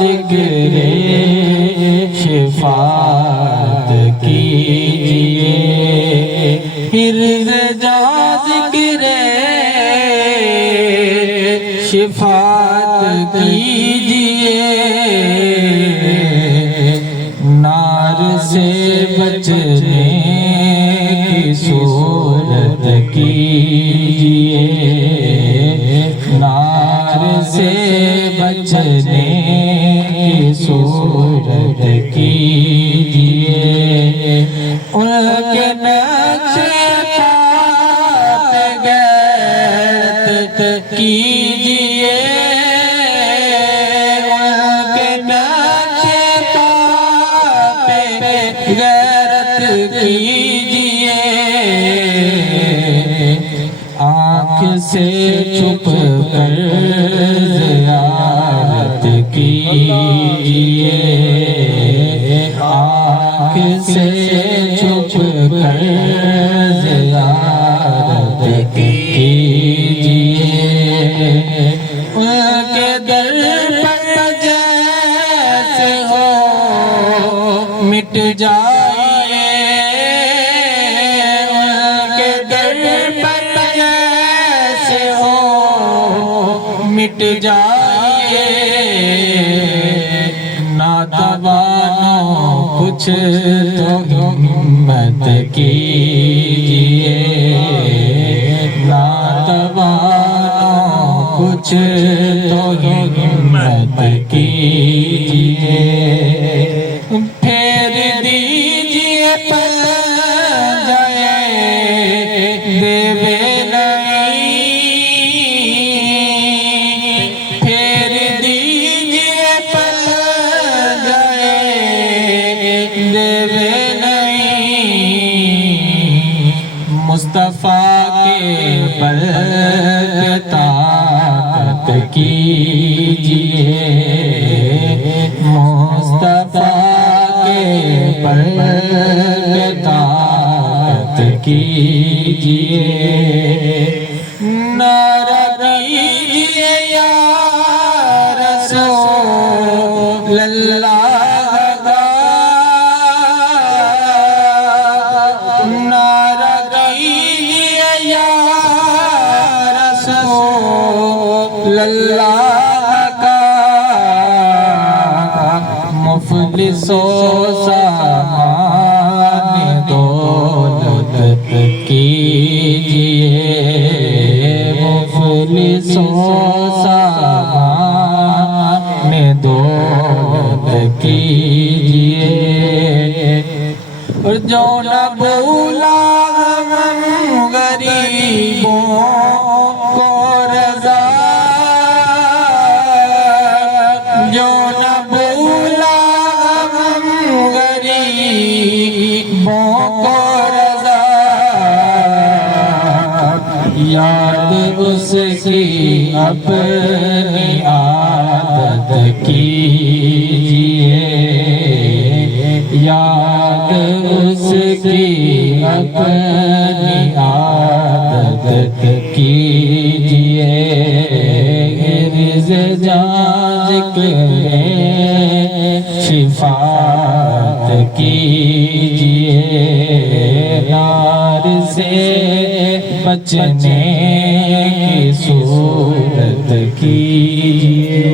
ذکر شفاعت کیجئے، حرز جاں ذکر شفاعت کیجئے، نار سے بچنے کی صورت کیجئے، نار سے بچنے کی صورت کیجئے، ان کے نقش پہ غیرت کیجئے، ان کے نقش پہ غیرت کیجئے، آنکھ سے چھپ کر زیارت کیجئے، آنکھ سے چھپ کر زیارت کیجئے، ان کے در پر جیسے ہو مٹ جائے، ان کے در پر جیسے ہو مٹ جائے، ناتوانوں کچھ تو ہمت کیجئے، ناتوانوں کچھ تو ہمت کیجئے، پھیر دیجئے پنجے دیو نہیں، پھیر دیجئے پنجے دیو نہیں، مصطفیٰ کے بل پہ طاقت کیجئے، مصطفیٰ کے بل پہ طاقت کیجئے، نعرہ دیجئے یا رسول اللہ کا، نعرہ دیجئے یا رسول اللہ کا، مفلس و سامان دولت کیجئے، مفلس و سامان دولت کیجئے، اور جو نہ بھولا ہم غریبوں کو رضا، جو نہ بھولا ہم غریبوں کو رضا، یاد اس کی اپنی عادت کیجئے، یاد اس کی اپنی عادت کیجئے، حرز جاں ذکر شفاعت کیجئے، نار سے بچنے کی صورت کیجئے۔